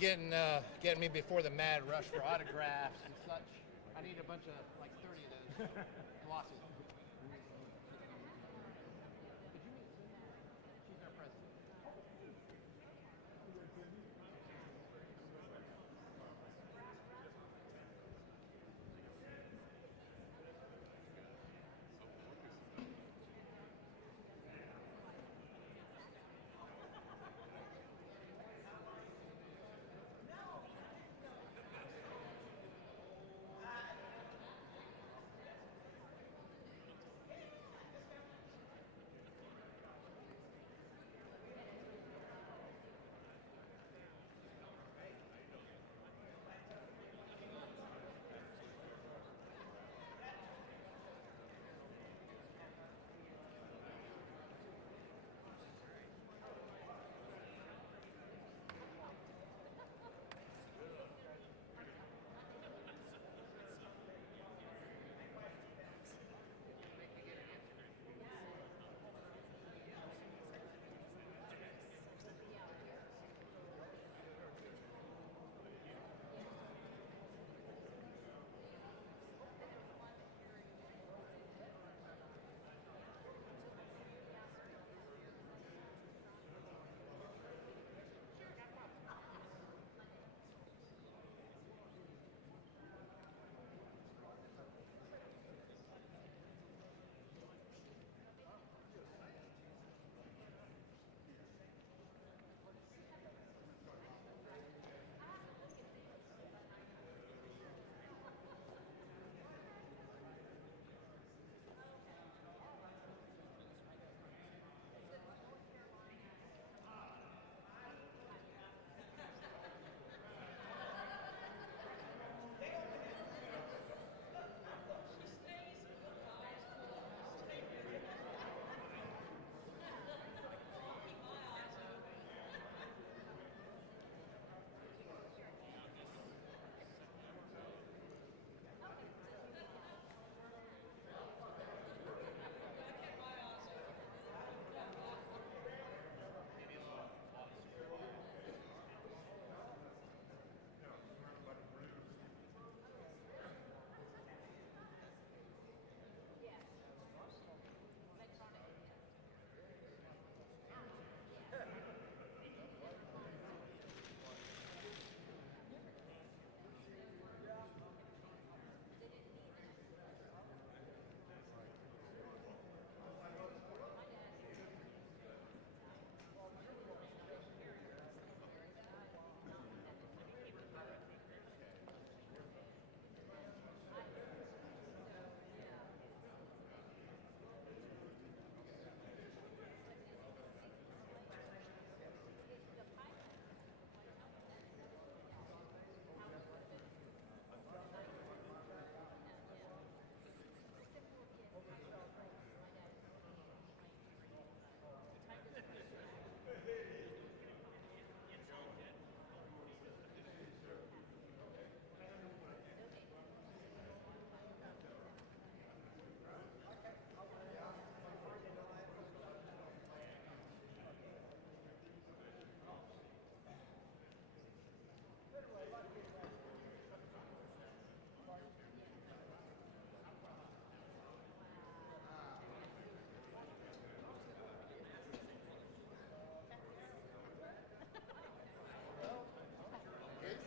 getting me before the mad rush for autographs and such. I need a bunch of like 30 of those glossy. Did you meet Cindy? She's our president.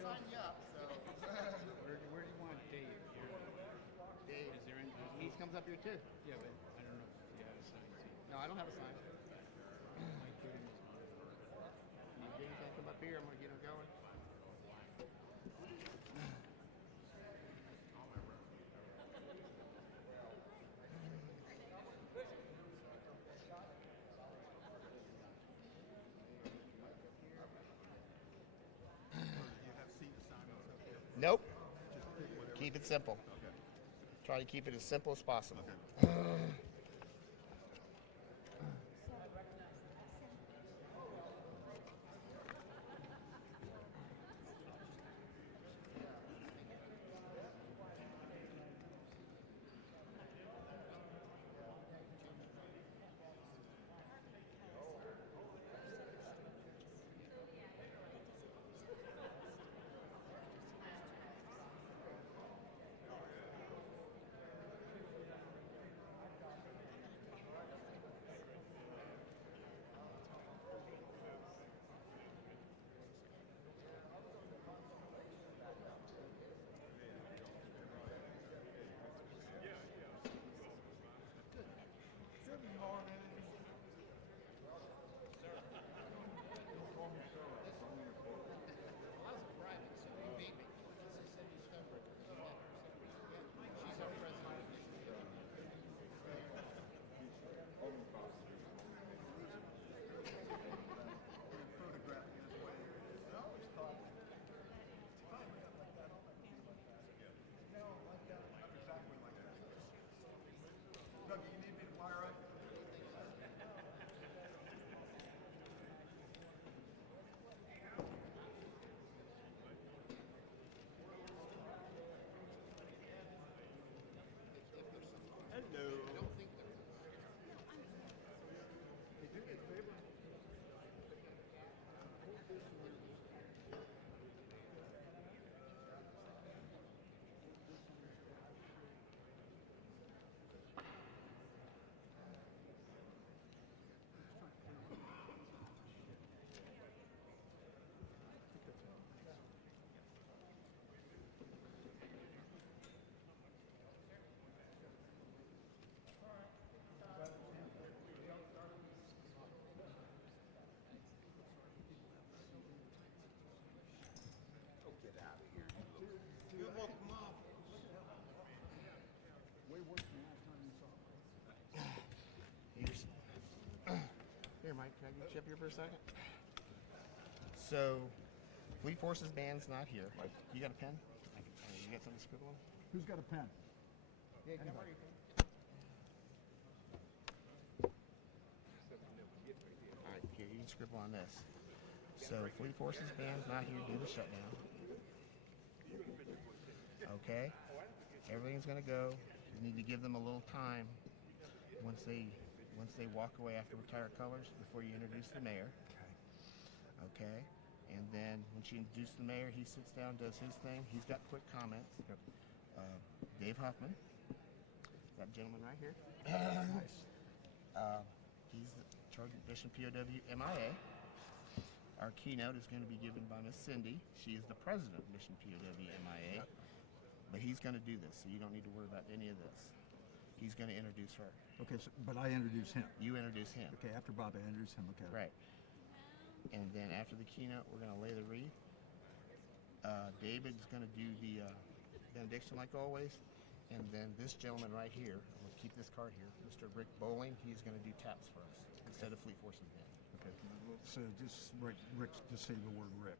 Sign you up, so. Where do you want Dave here? Dave, Is there any? he comes up here too. Yeah, but I don't know if you have a sign. No, I don't have a sign. Mike put in his mind. Dave can't come up here. I'm gonna get him going. You have seat assignments up here. Nope. Just pick whatever. Keep it simple. Okay. Try to keep it as simple as possible. Okay. Here, Mike, can I get you up here for a second? So, Fleet Forces band's not here. You got a pen? You got something to scribble on? Who's got a pen? Yeah, can I borrow your pen? All right, here, you can scribble on this. So, Fleet Forces band's not here due to shutdown. Okay? Everything's going to go. You need to give them a little time once they walk away after retire colors before you introduce the mayor. Okay? And then once you introduce the mayor, he sits down, does his thing. He's got quick comments. Dave Huffman, that gentleman right here. Nice. He's the Sergeant Mission POW MIA. Our keynote is going to be given by Miss Cindy. She is the president of Mission POW MIA. But he's going to do this, so you don't need to worry about any of this. He's going to introduce her. Okay, so, but I introduce him. You introduce him. Okay, after Bob, I introduce him. Okay. Right. And then after the keynote, we're going to lay the wreath. David's going to do the benediction like always. And then this gentleman right here, I'm going to keep this card here, Mr. Rick Bowling, he's going to do taps for us instead of Fleet Forces band. Okay. So just Rick, just say the word Rick.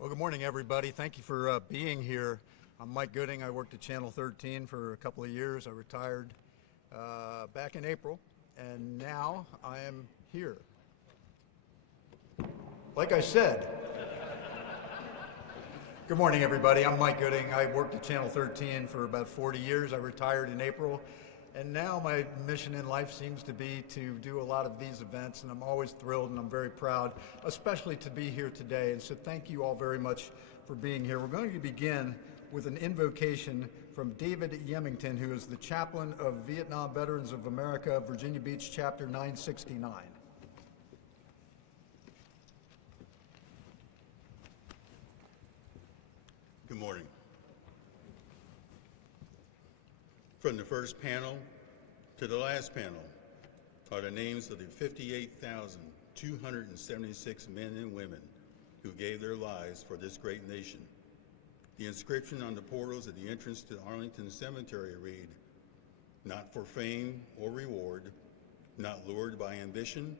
Well, good morning, everybody. Thank you for being here. I'm Mike Gooding. I worked at Channel 13 for a couple of years. I retired back in April, and now I am here. Like I said, good morning, everybody. I'm Mike Gooding. I worked at Channel 13 for about 40 years. I retired in April, and now my mission in life seems to be to do a lot of these events, and I'm always thrilled and I'm very proud, especially to be here today. And so thank you all very much for being here. We're going to begin with an invocation from David Yemington, who is the chaplain of Vietnam Veterans of America, Virginia Beach, Chapter 969. Good morning. From the first panel to the last panel are the names of the 58,276 men and women who gave their lives for this great nation. The inscription on the portals at the entrance to Arlington Cemetery read, "Not for fame or reward, not lured by ambition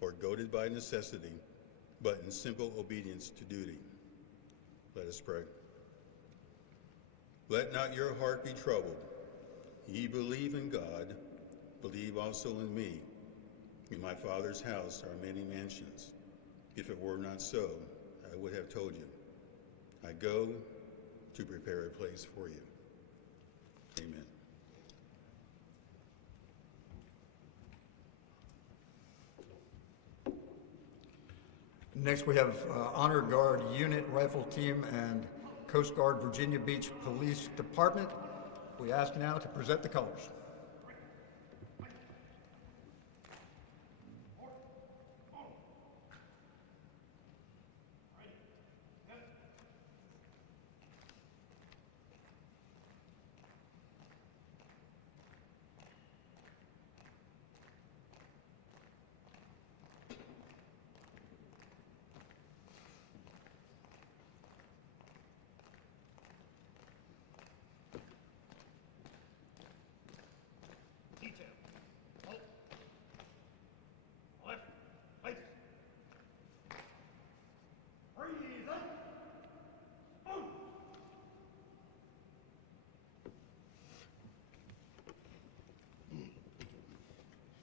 or goaded by necessity, but in simple obedience to duty." Let us pray. Let not your heart be troubled. Ye believe in God, believe also in me. In my Father's house are many mansions. If it were not so, I would have told you. I go to prepare a place for you. Amen. Next, we have Honor Guard Unit Rifle Team and Coast Guard Virginia Beach Police Department. We ask now to present the colors.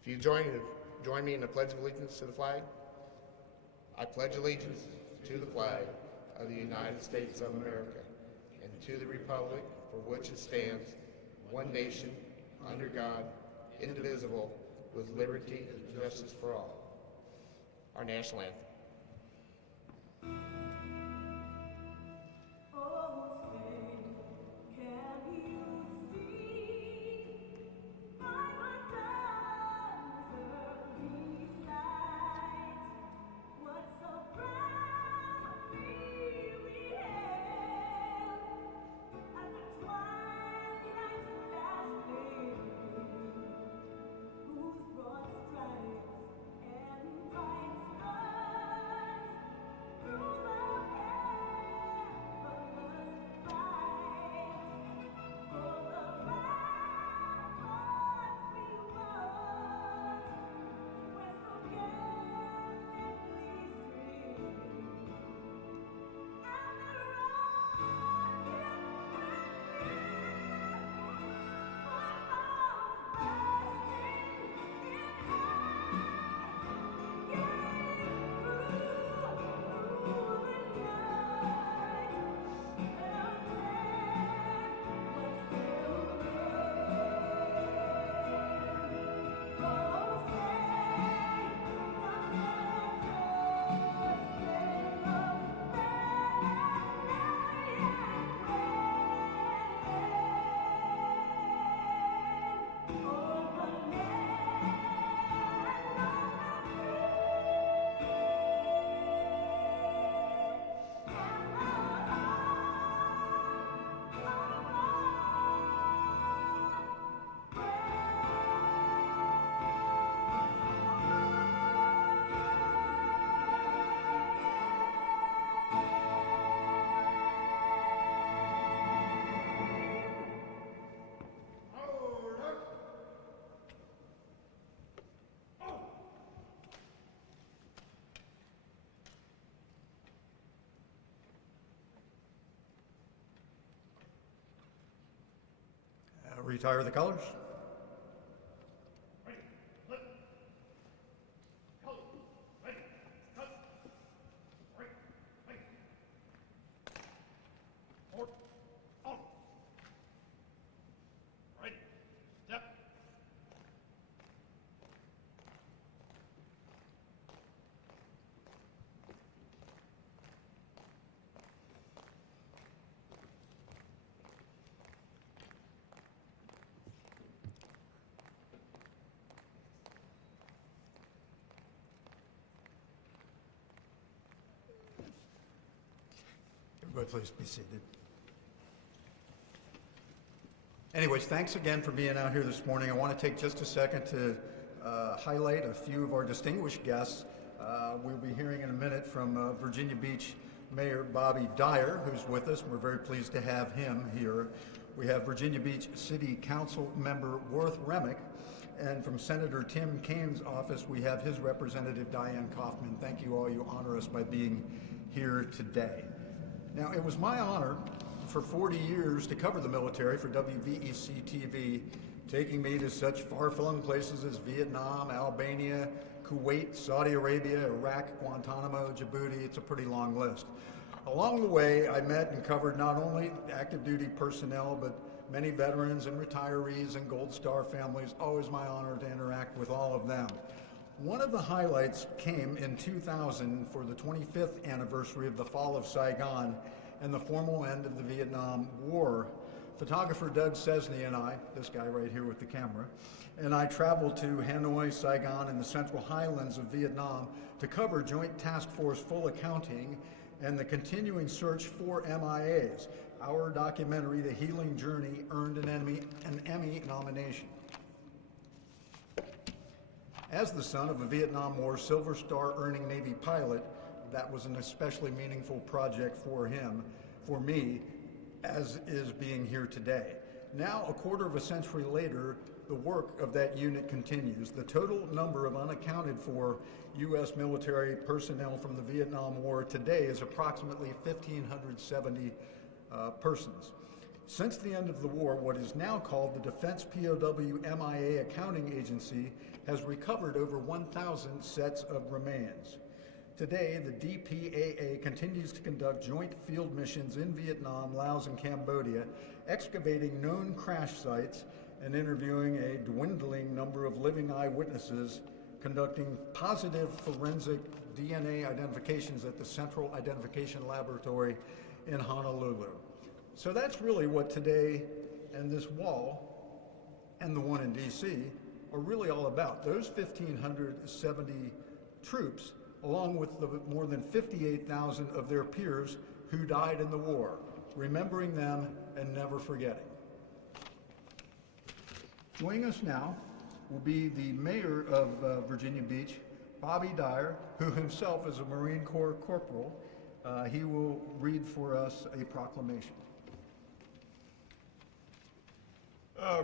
If you join me in the Pledge of Allegiance to the flag. I pledge allegiance to the flag of the United States of America and to the republic for which it stands, one nation, under God, indivisible, with liberty and justice for all. Our national anthem. Whose broad stripes and bright stars retire the colors. Everybody please be seated. Anyways, thanks again for being out here this morning. I want to take just a second to highlight a few of our distinguished guests. We'll be hearing in a minute from Virginia Beach Mayor Bobby Dyer, who's with us. We're very pleased to have him here. We have Virginia Beach City Council member Worth Remick, and from Senator Tim Kaine's office, we have his representative Diane Kaufman. Thank you all. You honor us by being here today. Now, it was my honor for 40 years to cover the military for WVEC TV, taking me to such far-flung places as Vietnam, Albania, Kuwait, Saudi Arabia, Iraq, Guantanamo, Djibouti. It's a pretty long list. Along the way, I met and covered not only active duty personnel, but many veterans and retirees and Gold Star families. Always my honor to interact with all of them. One of the highlights came in 2000 for the 25th anniversary of the fall of Saigon and the formal end of the Vietnam War. Photographer Doug Cesney and I, this guy right here with the camera, and I traveled to Hanoi, Saigon, and the Central Highlands of Vietnam to cover Joint Task Force Full Accounting and the continuing search for MIAs. Our documentary, The Healing Journey, earned an Emmy nomination. As the son of a Vietnam War Silver Star earning Navy pilot, that was an especially meaningful project for him, for me, as is being here today. Now, a quarter of a century later, the work of that unit continues. The total number of unaccounted for U.S. military personnel from the Vietnam War today is approximately 1,570 persons. Since the end of the war, what is now called the Defense POW MIA Accounting Agency has recovered over 1,000 sets of remains. Today, the DPAA continues to conduct joint field missions in Vietnam, Laos, and Cambodia, excavating known crash sites and interviewing a dwindling number of living eyewitnesses, conducting positive forensic DNA identifications at the Central Identification Laboratory in Honolulu. So that's really what today and this wall and the one in DC are really all about. Those 1,570 troops, along with the more than 58,000 of their peers who died in the war, remembering them and never forgetting. Joining us now will be the mayor of Virginia Beach, Bobby Dyer, who himself is a Marine Corps corporal. He will read for us a proclamation.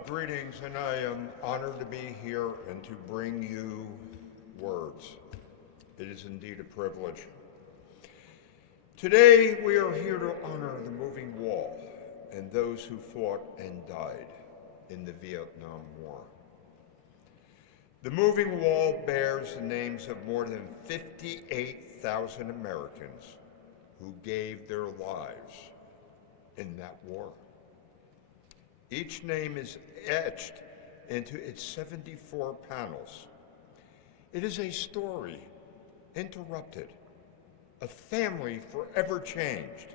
Greetings, and I am honored to be here and to bring you words. It is indeed a privilege. Today, we are here to honor the moving wall and those who fought and died in the Vietnam War. The moving wall bears the names of more than 58,000 Americans who gave their lives in that war. Each name is etched into its 74 panels. It is a story interrupted, a family forever changed,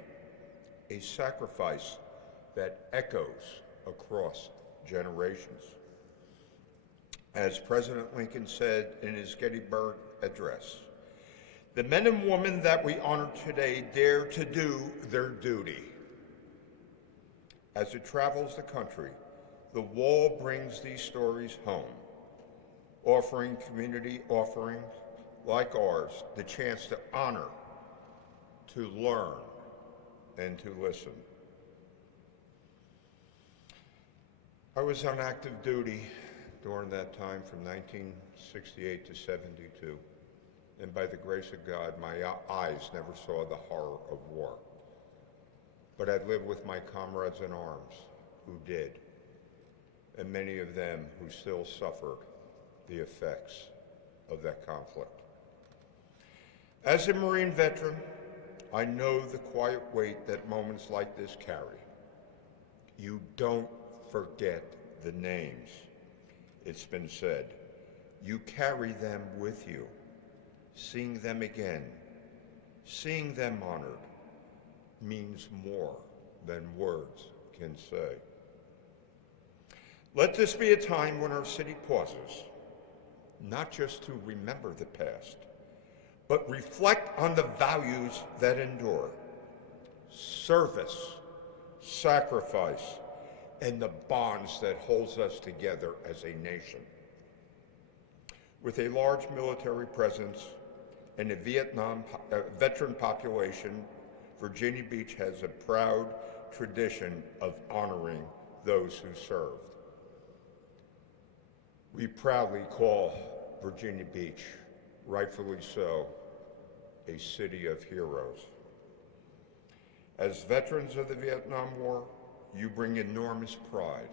a sacrifice that echoes across generations. As President Lincoln said in his Gettysburg Address, the men and women that we honor today dare to do their duty. As it travels the country, the wall brings these stories home, offering community offerings like ours the chance to honor, to learn, and to listen. I was on active duty during that time from 1968 to 72, and by the grace of God, my eyes never saw the horror of war. But I've lived with my comrades in arms who did. and many of them who still suffer the effects of that conflict. As a Marine veteran, I know the quiet weight that moments like this carry. You don't forget the names. It's been said, you carry them with you. Seeing them again, seeing them honored, means more than words can say. Let this be a time when our city pauses, not just to remember the past, but reflect on the values that endure: service, sacrifice, and the bonds that holds us together as a nation. With a large military presence and a Vietnam veteran population, Virginia Beach has a proud tradition of honoring those who served. We proudly call Virginia Beach, rightfully so, a city of heroes. As veterans of the Vietnam War, you bring enormous pride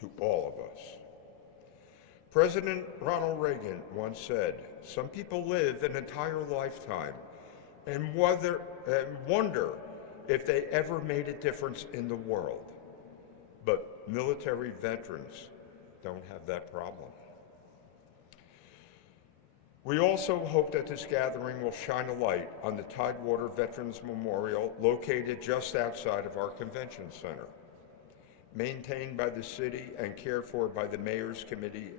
to all of us. President Ronald Reagan once said, "Some people live an entire lifetime and wonder if they ever made a difference in the world." But military veterans don't have that problem. We also hope that this gathering will shine a light on the Tidewater Veterans Memorial located just outside of our convention center. Maintained by the city and cared for by the Mayor's Committee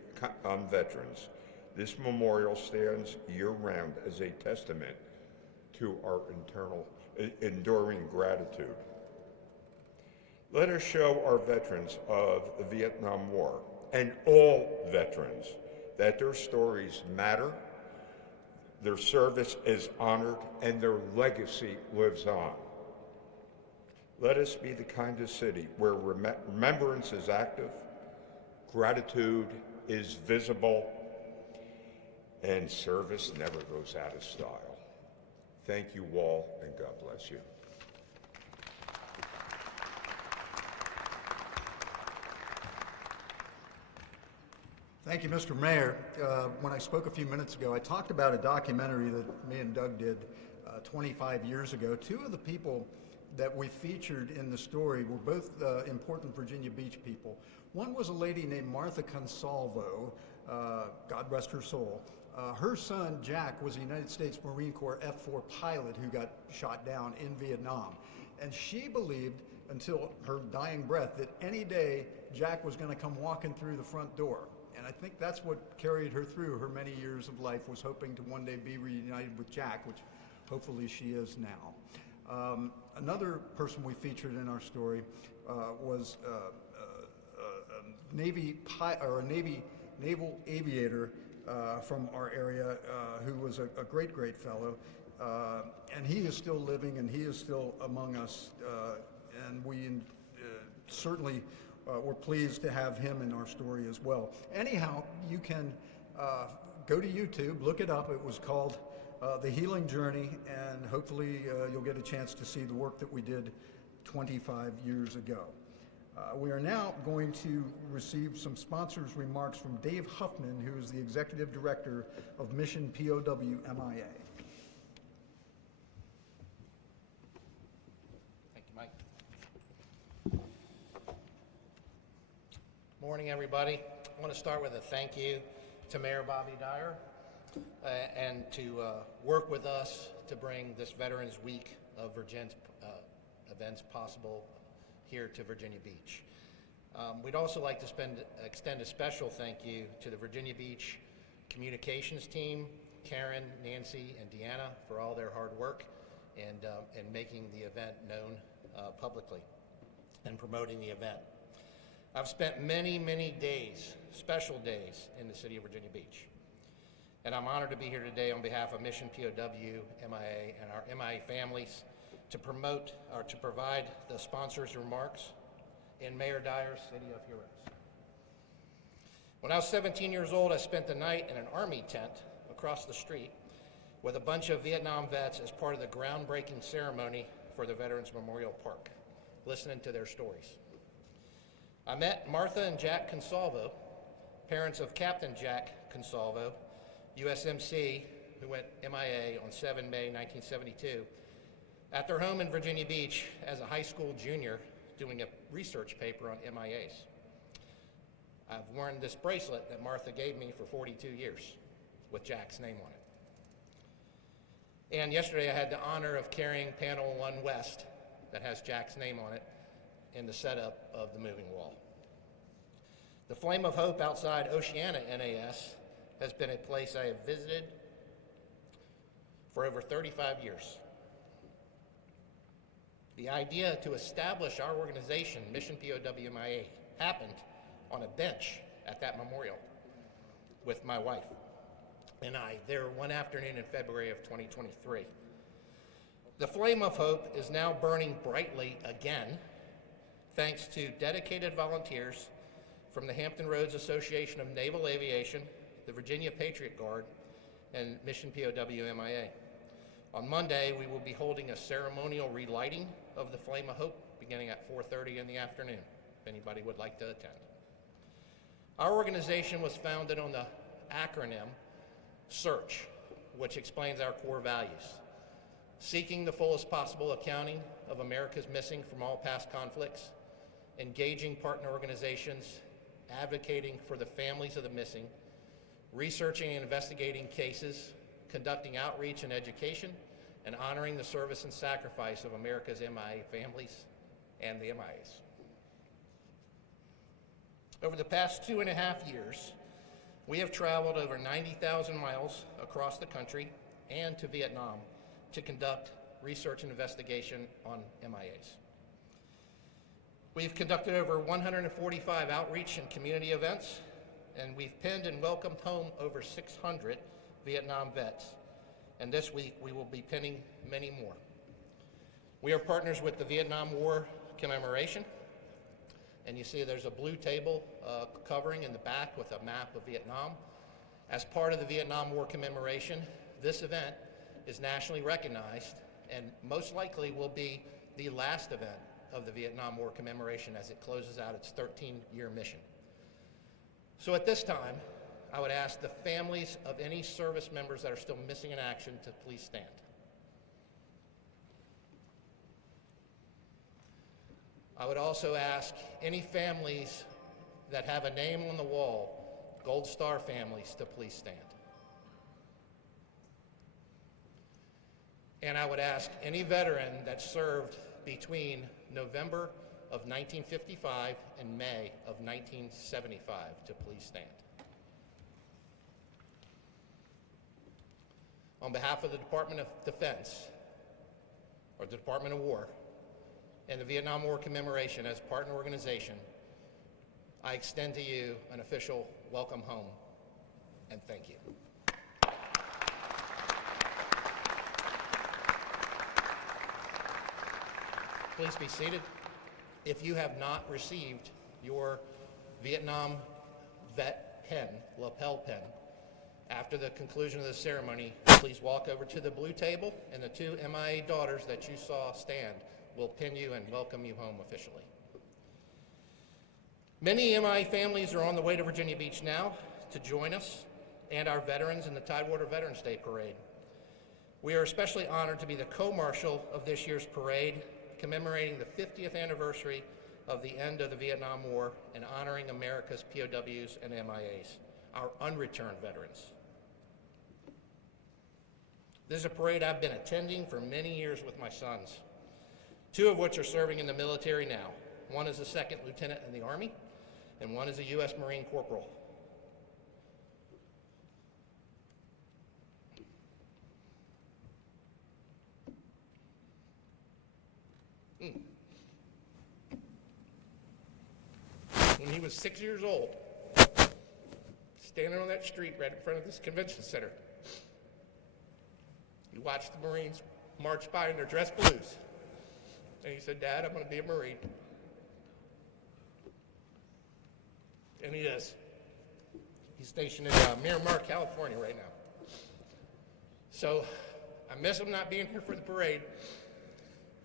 on Veterans, this memorial stands year-round as a testament to our enduring gratitude. Let us show our veterans of the Vietnam War, and all veterans, that their stories matter, their service is honored, and their legacy lives on. Let us be the kind of city where remembrance is active, gratitude is visible, and service never goes out of style. Thank you all, and God bless you. Thank you, Mr. Mayor. When I spoke a few minutes ago, I talked about a documentary that me and Doug did 25 years ago. Two of the people that we featured in the story were both important Virginia Beach people. One was a lady named Martha Consalvo, God rest her soul. Her son, Jack, was a United States Marine Corps F-4 pilot who got shot down in Vietnam. And she believed, until her dying breath, that any day Jack was going to come walking through the front door. And I think that's what carried her through her many years of life, was hoping to one day be reunited with Jack, which hopefully she is now. Another person we featured in our story was a naval aviator from our area who was a great fellow, and he is still living and he is still among us, and we certainly we're pleased to have him in our story as well. Anyhow, you can go to YouTube, look it up. It was called The Healing Journey, and hopefully you'll get a chance to see the work that we did 25 years ago. We are now going to receive some sponsors' remarks from Dave Huffman, who is the Executive Director of Mission POW MIA. Thank you, Mike. Morning, everybody. I want to start with a thank you to Mayor Bobby Dyer and to work with us to bring this Veterans Week of Virginia's events possible here to Virginia Beach. We'd also like to extend a special thank you to the Virginia Beach communications team, Karen, Nancy, and Deanna, for all their hard work and making the event known publicly and promoting the event. I've spent many days, special days, in the city of Virginia Beach. And I'm honored to be here today on behalf of Mission POW, MIA, and our MIA families to promote or to provide the sponsors' remarks in Mayor Dyer's City of Heroes. When I was 17 years old, I spent the night in an Army tent across the street with a bunch of Vietnam vets as part of the groundbreaking ceremony for the Veterans Memorial Park, listening to their stories. I met Martha and Jack Consalvo, parents of Captain Jack Consalvo, USMC, who went MIA on 7 May 1972, at their home in Virginia Beach as a high school junior doing a research paper on MIAs. I've worn this bracelet that Martha gave me for 42 years with Jack's name on it. And yesterday I had the honor of carrying Panel 1 West that has Jack's name on it in the setup of the moving wall. The Flame of Hope outside Oceana NAS has been a place I have visited for over 35 years. The idea to establish our organization, Mission POWMIA, happened on a bench at that memorial with my wife and I there one afternoon in February of 2023. The Flame of Hope is now burning brightly again, thanks to dedicated volunteers from the Hampton Roads Association of Naval Aviation, the Virginia Patriot Guard, and Mission POWMIA. On Monday, we will be holding a ceremonial relighting of the Flame of Hope beginning at 4:30 in the afternoon, if anybody would like to attend. Our organization was founded on the acronym SEARCH, which explains our core values: seeking the fullest possible accounting of America's missing from all past conflicts, engaging partner organizations, advocating for the families of the missing, researching and investigating cases, conducting outreach and education, and honoring the service and sacrifice of America's MIA families and the MIAs. Over the past 2.5 years, we have traveled over 90,000 miles across the country and to Vietnam to conduct research and investigation on MIAs. We've conducted over 145 outreach and community events, and we've pinned and welcomed home over 600 Vietnam vets. And this week, we will be pinning many more. We are partners with the Vietnam War Commemoration, and you see there's a blue table covering in the back with a map of Vietnam. As part of the Vietnam War Commemoration, this event is nationally recognized and most likely will be the last event of the Vietnam War Commemoration as it closes out its 13-year mission. So at this time, I would ask the families of any service members that are still missing in action to please stand. I would also ask any families that have a name on the wall, Gold Star families, to please stand. And I would ask any veteran that served between November of 1955 and May of 1975 to please stand. On behalf of the Department of Defense, or the Department of War, and the Vietnam War Commemoration as partner organization, I extend to you an official welcome home and thank you. Please be seated. If you have not received your Vietnam vet pen, lapel pen, after the conclusion of the ceremony, please walk over to the blue table, and the 2 MIA daughters that you saw stand will pin you and welcome you home officially. Many MIA families are on the way to Virginia Beach now to join us and our veterans in the Tidewater Veterans Day Parade. We are especially honored to be the co-marshal of this year's parade, commemorating the 50th anniversary of the end of the Vietnam War and honoring America's POWs and MIAs, our unreturned veterans. This is a parade I've been attending for many years with my sons, 2 of which are serving in the military now. One is a 2nd lieutenant in the Army, and one is a U.S. Marine corporal. When he was 6 years old, standing on that street right in front of this convention center, he watched the Marines march by in their dress blues. And he said, "Dad, I'm going to be a Marine." And he is. He's stationed in Miramar, California right now. So I miss him not being here for the parade,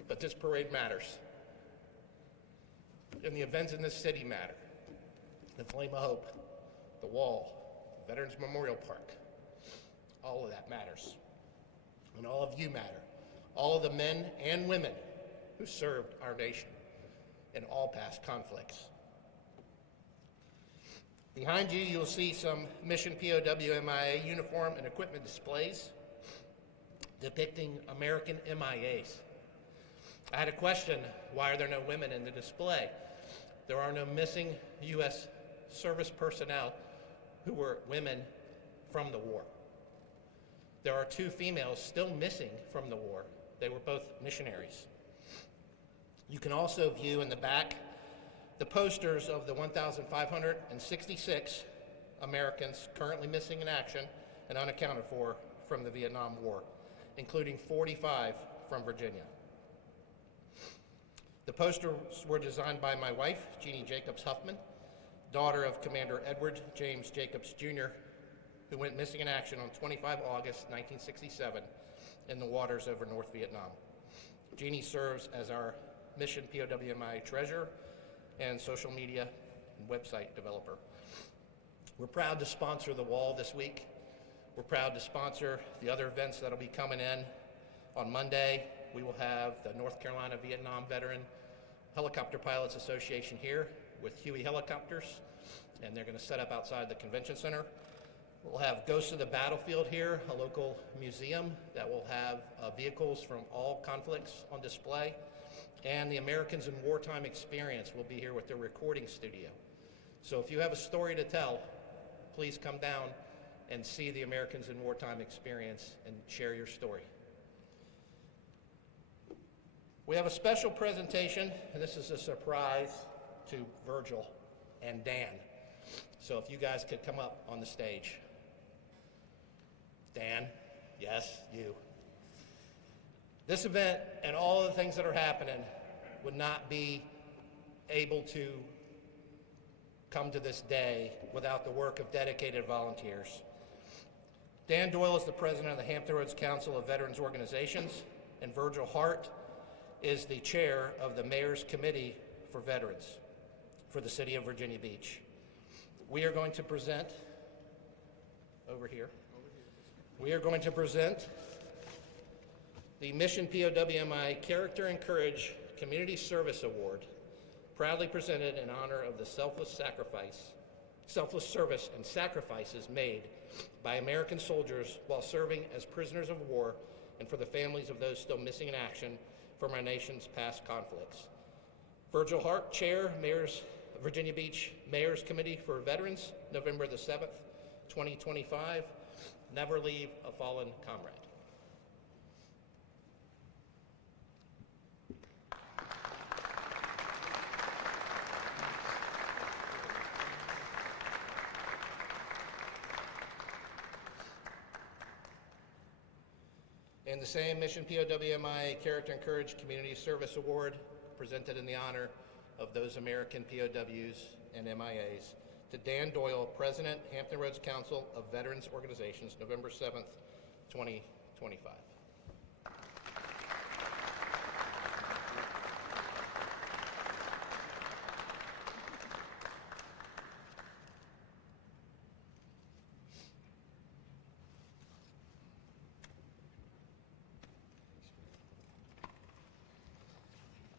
but this parade matters. And the events in this city matter. The Flame of Hope, the Wall, the Veterans Memorial Park, all of that matters. And all of you matter. All of the men and women who served our nation in all past conflicts. Behind you, you'll see some Mission POW MIA uniform and equipment displays depicting American MIAs. I had a question, why are there no women in the display? There are no missing U.S. service personnel who were women from the war. There are 2 females still missing from the war. They were both missionaries. You can also view in the back the posters of the 1,566 Americans currently missing in action and unaccounted for from the Vietnam War, including 45 from Virginia. The posters were designed by my wife, Jeannie Jacobs Huffman, daughter of Commander Edward James Jacobs Jr., who went missing in action on 25 August 1967 in the waters over North Vietnam. Jeannie serves as our Mission POWMI treasurer and social media and website developer. We're proud to sponsor the Wall this week. We're proud to sponsor the other events that'll be coming in. On Monday, we will have the North Carolina Vietnam Veteran Helicopter Pilots Association here with Huey Helicopters, and they're going to set up outside the convention center. We'll have Ghosts of the Battlefield here, a local museum that will have vehicles from all conflicts on display. And the Americans in Wartime Experience will be here with their recording studio. So if you have a story to tell, please come down and see the Americans in Wartime Experience and share your story. We have a special presentation, and this is a surprise to Virgil and Dan. So if you guys could come up on the stage. Dan, yes, you. This event and all of the things that are happening would not be able to come to this day without the work of dedicated volunteers. Dan Doyle is the president of the Hampton Roads Council of Veterans Organizations, and Virgil Hart is the chair of the Mayor's Committee for Veterans for the city of Virginia Beach. We are going to present, over here, we are going to present the Mission POWMI Character and Courage Community Service Award, proudly presented in honor of the selfless service and sacrifices made by American soldiers while serving as prisoners of war, and for the families of those still missing in action from our nation's past conflicts. Virgil Hart, Chair, Virginia Beach Mayor's Committee for Veterans, November the 7th, 2025. Never leave a fallen comrade. And the same Mission POWMI Character and Courage Community Service Award, presented in the honor of those American POWs and MIAs, to Dan Doyle, President, Hampton Roads Council of Veterans Organizations, November 7th, 2025.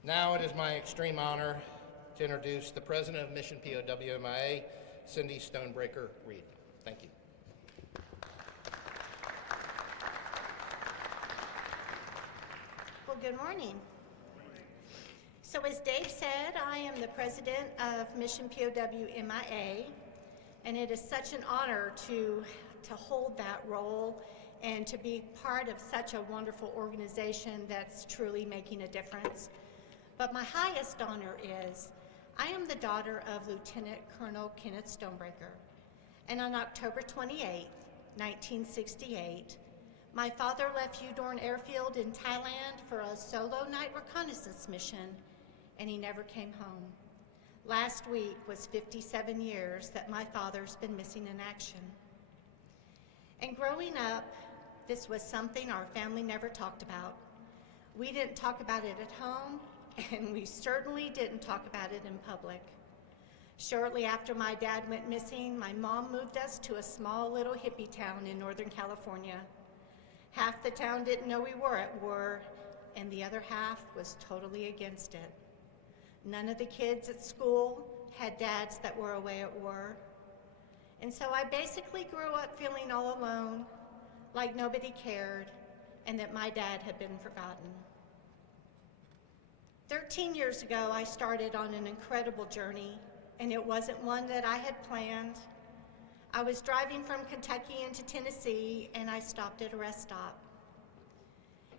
Now it is my extreme honor to introduce the President of Mission POWMIA, Cindy Stonebreaker Reed. Thank you. Well, good morning. So as Dave said, I am the president of Mission POWMIA, and it is such an honor to hold that role and to be part of such a wonderful organization that's truly making a difference. But my highest honor is, I am the daughter of Lieutenant Colonel Kenneth Stonebreaker, and on October 28, 1968, my father left Udorn Airfield in Thailand for a solo night reconnaissance mission, and he never came home. Last week was 57 years that my father's been missing in action. And growing up, this was something our family never talked about. We didn't talk about it at home, and we certainly didn't talk about it in public. Shortly after my dad went missing, my mom moved us to a small little hippie town in Northern California. Half the town didn't know we were at war, and the other half was totally against it. None of the kids at school had dads that were away at war. And so I basically grew up feeling all alone, like nobody cared, and that my dad had been forgotten. 13 years ago, I started on an incredible journey, and it wasn't one that I had planned. I was driving from Kentucky into Tennessee, and I stopped at a rest stop.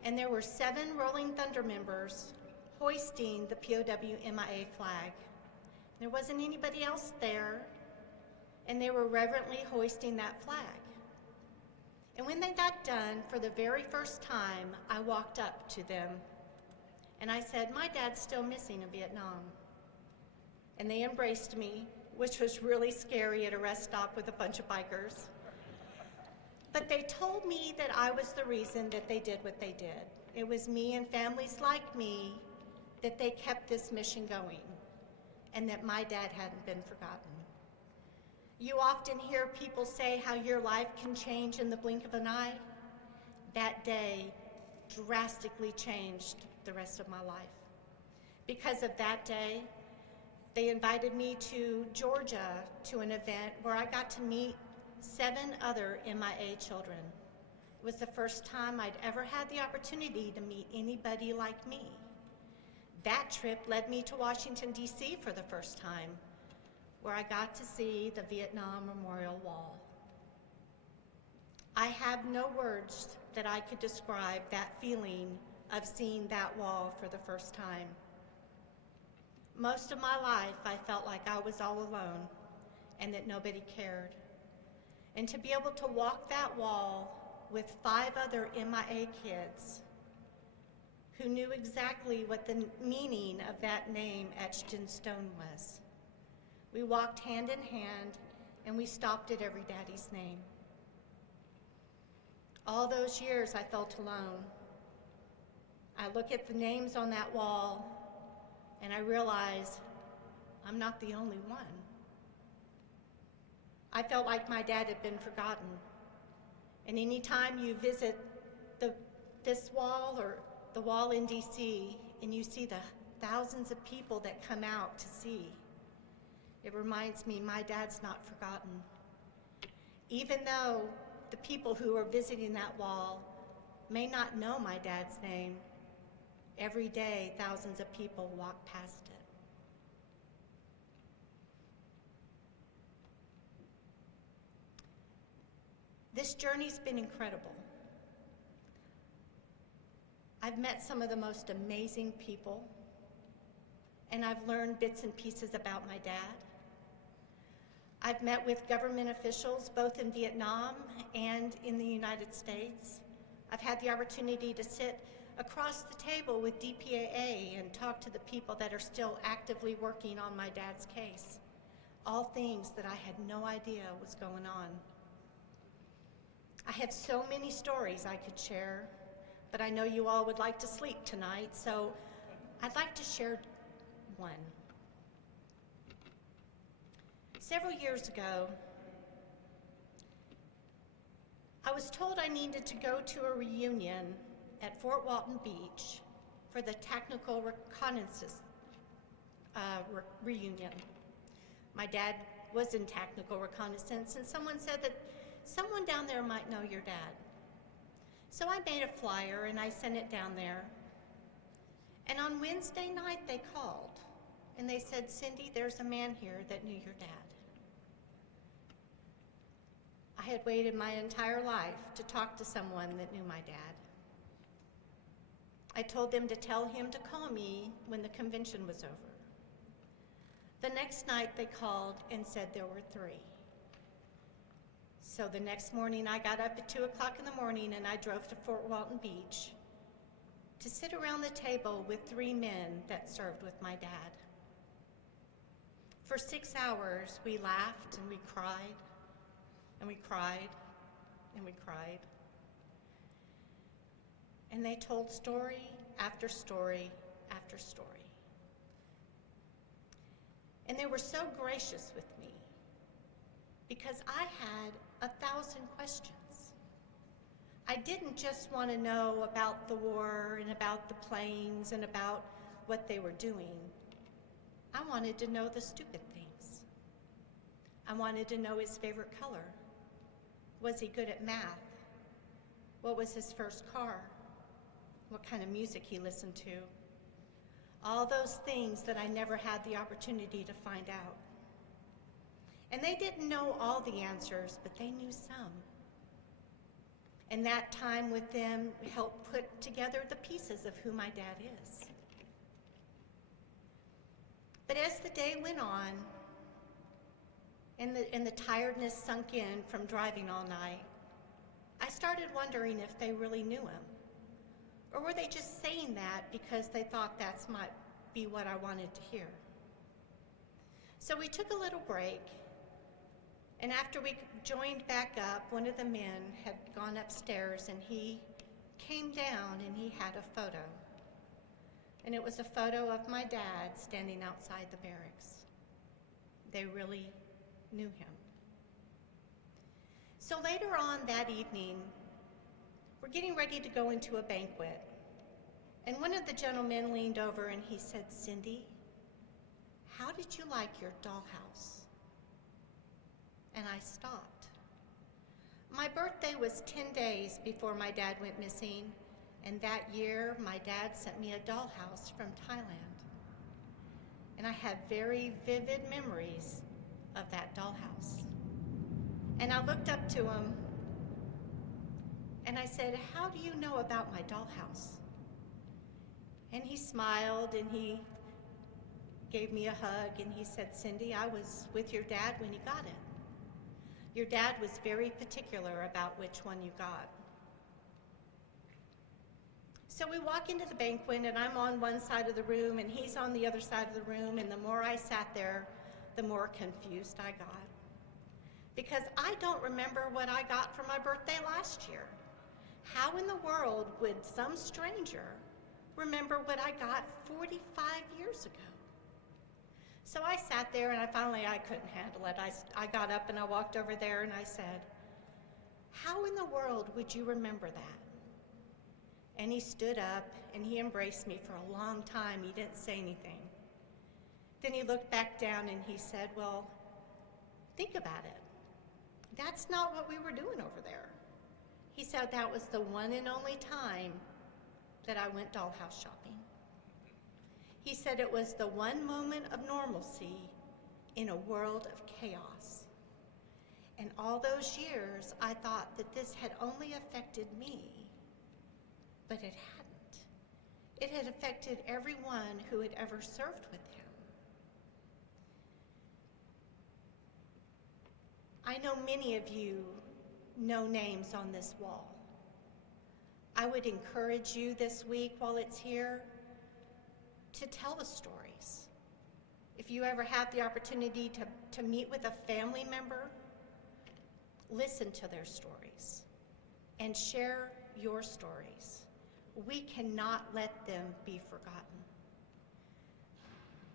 And there were 7 Rolling Thunder members hoisting the POW MIA flag. There wasn't anybody else there, and they were reverently hoisting that flag. And when they got done, for the very first time, I walked up to them, and I said, "My dad's still missing in Vietnam." And they embraced me, which was really scary at a rest stop with a bunch of bikers. But they told me that I was the reason that they did what they did. It was me and families like me that they kept this mission going, and that my dad hadn't been forgotten. You often hear people say how your life can change in the blink of an eye. That day drastically changed the rest of my life. Because of that day, they invited me to Georgia to an event where I got to meet 7 other MIA children. It was the first time I'd ever had the opportunity to meet anybody like me. That trip led me to Washington, D.C. for the first time, where I got to see the Vietnam Memorial Wall. I have no words that I could describe that feeling of seeing that wall for the first time. Most of my life, I felt like I was all alone and that nobody cared. And to be able to walk that wall with 5 other MIA kids who knew exactly what the meaning of that name etched in stone was. We walked hand in hand, and we stopped at every daddy's name. All those years I felt alone. I look at the names on that wall, and I realize I'm not the only one. I felt like my dad had been forgotten. And anytime you visit this wall or the wall in DC, and you see the thousands of people that come out to see, it reminds me my dad's not forgotten. Even though the people who are visiting that wall may not know my dad's name, every day thousands of people walk past it. This journey's been incredible. I've met some of the most amazing people, and I've learned bits and pieces about my dad. I've met with government officials both in Vietnam and in the United States. I've had the opportunity to sit across the table with DPAA and talk to the people that are still actively working on my dad's case. All things that I had no idea was going on. I have so many stories I could share, but I know you all would like to sleep tonight, so I'd like to share one. Several years ago, I was told I needed to go to a reunion at Fort Walton Beach for the Tactical Reconnaissance reunion. My dad was in Tactical Reconnaissance, and someone said that someone down there might know your dad. So I made a flyer and I sent it down there. And on Wednesday night they called and they said, "Cindy, there's a man here that knew your dad." I had waited my entire life to talk to someone that knew my dad. I told them to tell him to call me when the convention was over. The next night they called and said there were 3. So the next morning I got up at 2 o'clock in the morning and I drove to Fort Walton Beach to sit around the table with 3 men that served with my dad. For 6 hours we laughed and we cried and we cried and we cried. And they told story after story after story. And they were so gracious with me because I had 1,000 questions. I didn't just want to know about the war and about the planes and about what they were doing. I wanted to know the stupid things. I wanted to know his favorite color. Was he good at math? What was his first car? What kind of music he listened to? All those things that I never had the opportunity to find out. And they didn't know all the answers, but they knew some. And that time with them helped put together the pieces of who my dad is. But as the day went on, and the tiredness sunk in from driving all night, I started wondering if they really knew him. Or were they just saying that because they thought that might be what I wanted to hear? So we took a little break, and after we joined back up, one of the men had gone upstairs and he came down and he had a photo. And it was a photo of my dad standing outside the barracks. They really knew him. So later on that evening, we're getting ready to go into a banquet. And one of the gentlemen leaned over and he said, "Cindy, how did you like your dollhouse?" And I stopped. My birthday was 10 days before my dad went missing, and that year my dad sent me a dollhouse from Thailand. And I have very vivid memories of that dollhouse. And I looked up to him and I said, "How do you know about my dollhouse?" And he smiled and he gave me a hug and he said, "Cindy, I was with your dad when he got it. Your dad was very particular about which one you got." So we walk into the banquet and I'm on one side of the room and he's on the other side of the room, and the more I sat there, the more confused I got. Because I don't remember what I got for my birthday last year. How in the world would some stranger remember what I got 45 years ago? So I sat there and I couldn't handle it. I got up and I walked over there and I said, "How in the world would you remember that?" And he stood up and he embraced me for a long time. He didn't say anything. Then he looked back down and he said, "Well, think about it. That's not what we were doing over there." He said that was the one and only time that I went dollhouse shopping. He said it was the one moment of normalcy in a world of chaos. And all those years, I thought that this had only affected me, but it hadn't. It had affected everyone who had ever served with him. I know many of you know names on this wall. I would encourage you this week while it's here to tell the stories. If you ever have the opportunity to meet with a family member, listen to their stories and share your stories. We cannot let them be forgotten.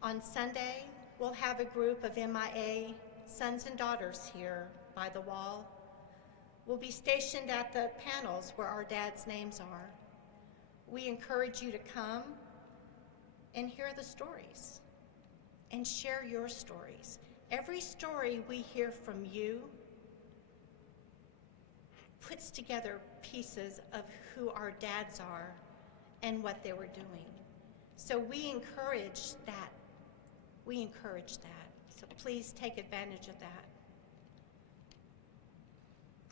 On Sunday, we'll have a group of MIA sons and daughters here by the wall. We'll be stationed at the panels where our dads' names are. We encourage you to come and hear the stories and share your stories. Every story we hear from you puts together pieces of who our dads are and what they were doing. So we encourage that. We encourage that. So please take advantage of that.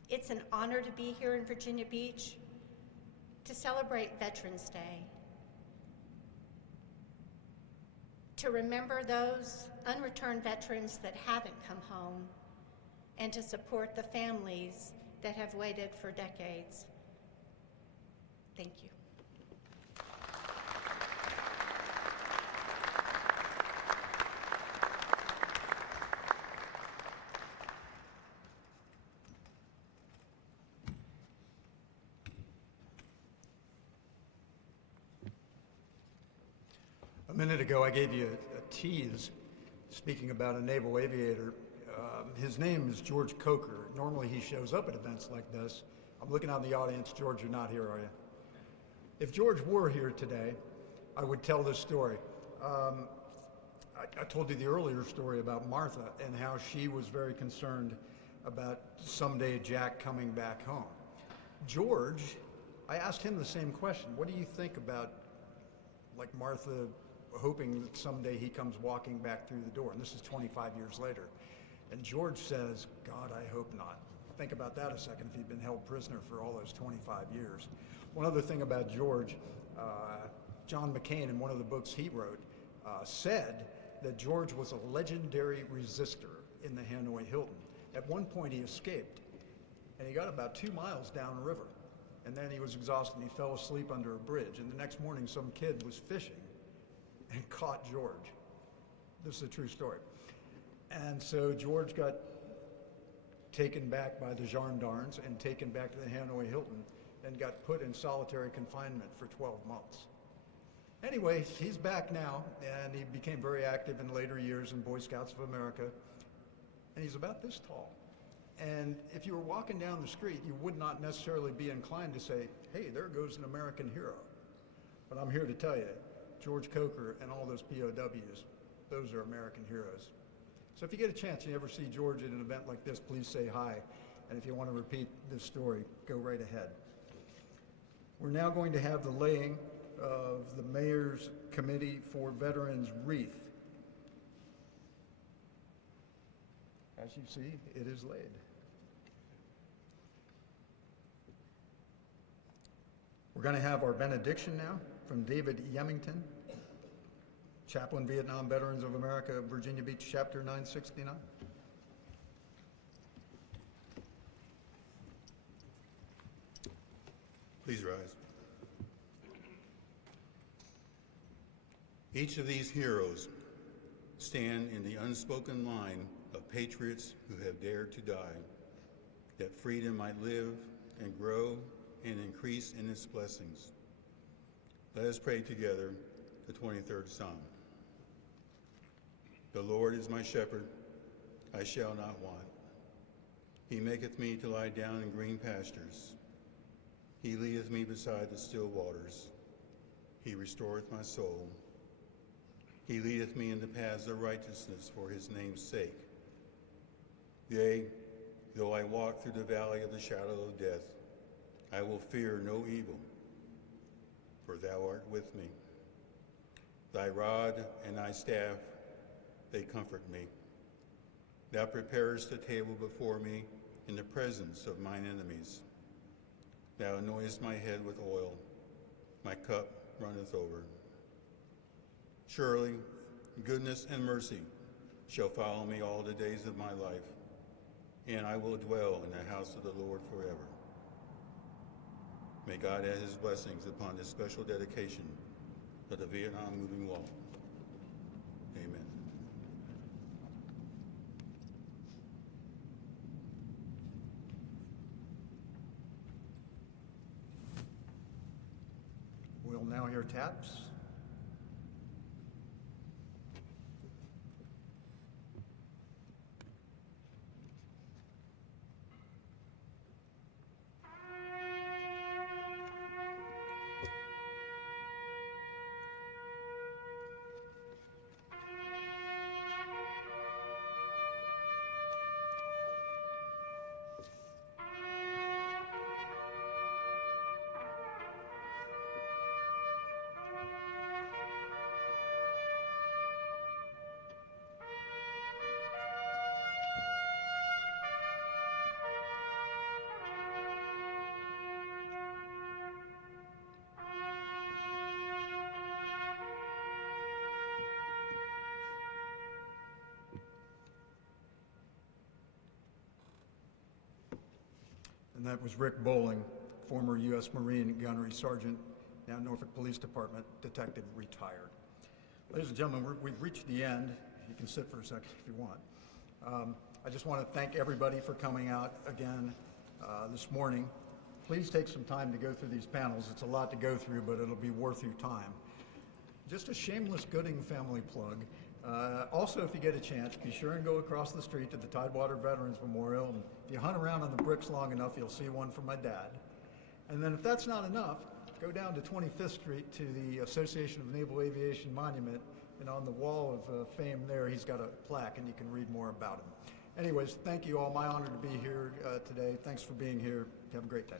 It's an honor to be here in Virginia Beach to celebrate Veterans Day, to remember those unreturned veterans that haven't come home, and to support the families that have waited for decades. Thank you. A minute ago, I gave you a tease speaking about a naval aviator, his name is George Coker. Normally he shows up at events like this. I'm looking out in the audience. George, you're not here, are you? If George were here today, I would tell this story. I told you the earlier story about Martha and how she was very concerned about someday Jack coming back home. George, I asked him the same question. What do you think about, like, Martha hoping that someday he comes walking back through the door? And this is 25 years later. And George says, God, I hope not. Think about that a second if he'd been held prisoner for all those 25 years. One other thing about George, John McCain, in one of the books he wrote, said that George was a legendary resistor in the Hanoi Hilton. At one point he escaped, and he got about 2 miles downriver, and then he was exhausted and he fell asleep under a bridge, and the next morning some kid was fishing and caught George. This is a true story. And so George got taken back by the gendarmes and taken back to the Hanoi Hilton and got put in solitary confinement for 12 months. Anyway, he's back now, and he became very active in later years in Boy Scouts of America, and he's about this tall. And if you were walking down the street, you would not necessarily be inclined to say, hey, there goes an American hero. But I'm here to tell you, George Coker and all those POWs, those are American heroes. So if you get a chance, you ever see George at an event like this, please say hi. And if you want to repeat this story, go right ahead. We're now going to have the laying of the Mayor's Committee for Veterans wreath. As you see, it is laid. We're going to have our benediction now from David Yemington, Chaplain, Vietnam Veterans of America, Virginia Beach, Chapter 969. Please rise. Each of these heroes stand in the unspoken line of patriots who have dared to die, that freedom might live and grow and increase in its blessings. Let us pray together the 23rd Psalm. The Lord is my shepherd, I shall not want. He maketh me to lie down in green pastures. He leadeth me beside the still waters. He restoreth my soul. He leadeth me in the paths of righteousness for his name's sake. Yea, though I walk through the valley of the shadow of death, I will fear no evil, for thou art with me. Thy rod and thy staff, they comfort me. Thou preparest a table before me in the presence of mine enemies. Thou anointest my head with oil, my cup runneth over. Surely goodness and mercy shall follow me all the days of my life, and I will dwell in the house of the Lord forever. May God add his blessings upon this special dedication of the Vietnam Moving Wall. Amen. We'll now hear taps. And that was Rick Bowling, former U.S. Marine Gunnery Sergeant, now Norfolk Police Department detective, retired. Ladies and gentlemen, we've reached the end. You can sit for a second if you want. I just want to thank everybody for coming out again this morning. Please take some time to go through these panels. It's a lot to go through, but it'll be worth your time. Just a shameless Gooding family plug. Also, if you get a chance, be sure and go across the street to the Tidewater Veterans Memorial. And if you hunt around on the bricks long enough, you'll see one from my dad. And then if that's not enough, go down to 25th Street to the Association of Naval Aviation Monument, and on the wall of fame there, he's got a plaque, and you can read more about him. Anyways, thank you all. My honor to be here today. Thanks for being here. Have a great day.